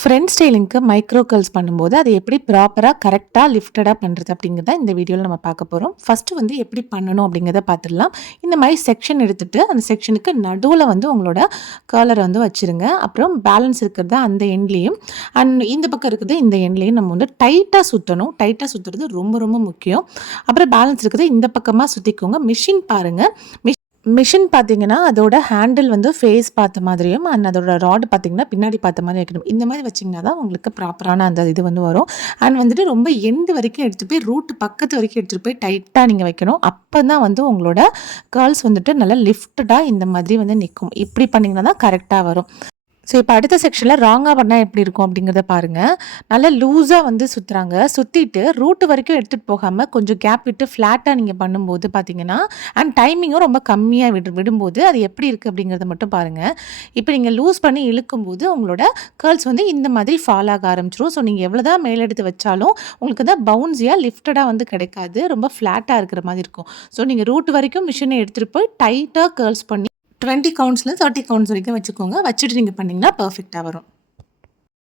Front ஸ்டைலிங்க்கு micro curls பண்ணும்போது அதை எப்படி ப்ராப்பராக கரெக்டாக லிஃப்டடாக பண்ணுறது அப்படிங்கிறத இந்த வீடியோவில் நம்ம பார்க்க போகிறோம். ஃபஸ்ட்டு வந்து எப்படி பண்ணணும் அப்படிங்கிறத பார்த்துடலாம். இந்த மாதிரி செக்ஷன் எடுத்துகிட்டு அந்த செக்ஷனுக்கு நடுவில் வந்து உங்களோட கர்லரை வந்து வச்சுருங்க. அப்புறம் பேலன்ஸ் இருக்கிறது அந்த எண்ட்லேயும் அண்ட் இந்த பக்கம் இருக்கிறது இந்த எண்ட்லேயும் நம்ம வந்து டைட்டாக சுற்றணும். டைட்டாக சுற்றுறது ரொம்ப ரொம்ப முக்கியம். அப்புறம் பேலன்ஸ் இருக்கிறது இந்த பக்கமாக சுற்றிக்கோங்க. மிஷின் பாருங்கள். மிஷின் பார்த்தீங்கன்னா அதோட ஹேண்டில் வந்து ஃபேஸ் பார்த்த மாதிரியும் அண்ட் அதோட ராட் பார்த்தீங்கன்னா பின்னாடி பார்த்த மாதிரி வைக்கணும். இந்த மாதிரி வச்சிங்கன்னா தான் உங்களுக்கு ப்ராப்பரான அந்த இது வந்து வரும். அண்ட் வந்துட்டு ரொம்ப எண்டு வரைக்கும் எடுத்துகிட்டு போய் ரூட்டு பக்கத்து வரைக்கும் எடுத்துகிட்டு போய் டைட்டாக நீங்கள் வைக்கணும். அப்போ தான் வந்து உங்களோட கர்ல்ஸ் வந்துட்டு நல்லா லிஃப்டடாக இந்த மாதிரி வந்து நிற்கும். இப்படி பண்ணிங்கன்னா தான் கரெக்டாக வரும். ஸோ இப்போ அடுத்த செக்ஷனில் ராங்காக பண்ணால் எப்படி இருக்கும் அப்படிங்கிறத பாருங்கள். நல்லா லூஸாக வந்து சுற்றுறாங்க. சுற்றிட்டு ரூட்டு வரைக்கும் எடுத்துகிட்டு போகாமல் கொஞ்சம் கேப் விட்டு ஃப்ளாட்டாக நீங்கள் பண்ணும்போது பார்த்தீங்கன்னா அண்ட் டைமிங்கும் ரொம்ப கம்மியாக விடும்போது அது எப்படி இருக்குது அப்படிங்கிறத மட்டும் பாருங்கள். இப்போ நீங்கள் லூஸ் பண்ணி இழுக்கும்போது உங்களோட கர்ல்ஸ் வந்து இந்த மாதிரி ஃபால் ஆக ஆரம்பிச்சிடும். ஸோ நீங்கள் எவ்வளோ தான் மேலெடுத்து வச்சாலும் உங்களுக்கு தான் பவுன்ஸியாக லிஃப்டடாக வந்து கிடைக்காது. ரொம்ப ஃப்ளாட்டாக இருக்கிற மாதிரி இருக்கும். ஸோ நீங்கள் ரூட் வரைக்கும் மிஷினை எடுத்துகிட்டு போய் டைட்டாக கர்ல்ஸ் பண்ணி 20 கவுண்ட்ஸ்லேருந்து 30 கவுண்ட்ஸ் வரைக்கும் வச்சுக்கோங்க. வச்சுட்டு நீங்கள் பண்ணிங்கன்னா பர்ஃபெக்டாக வரும்.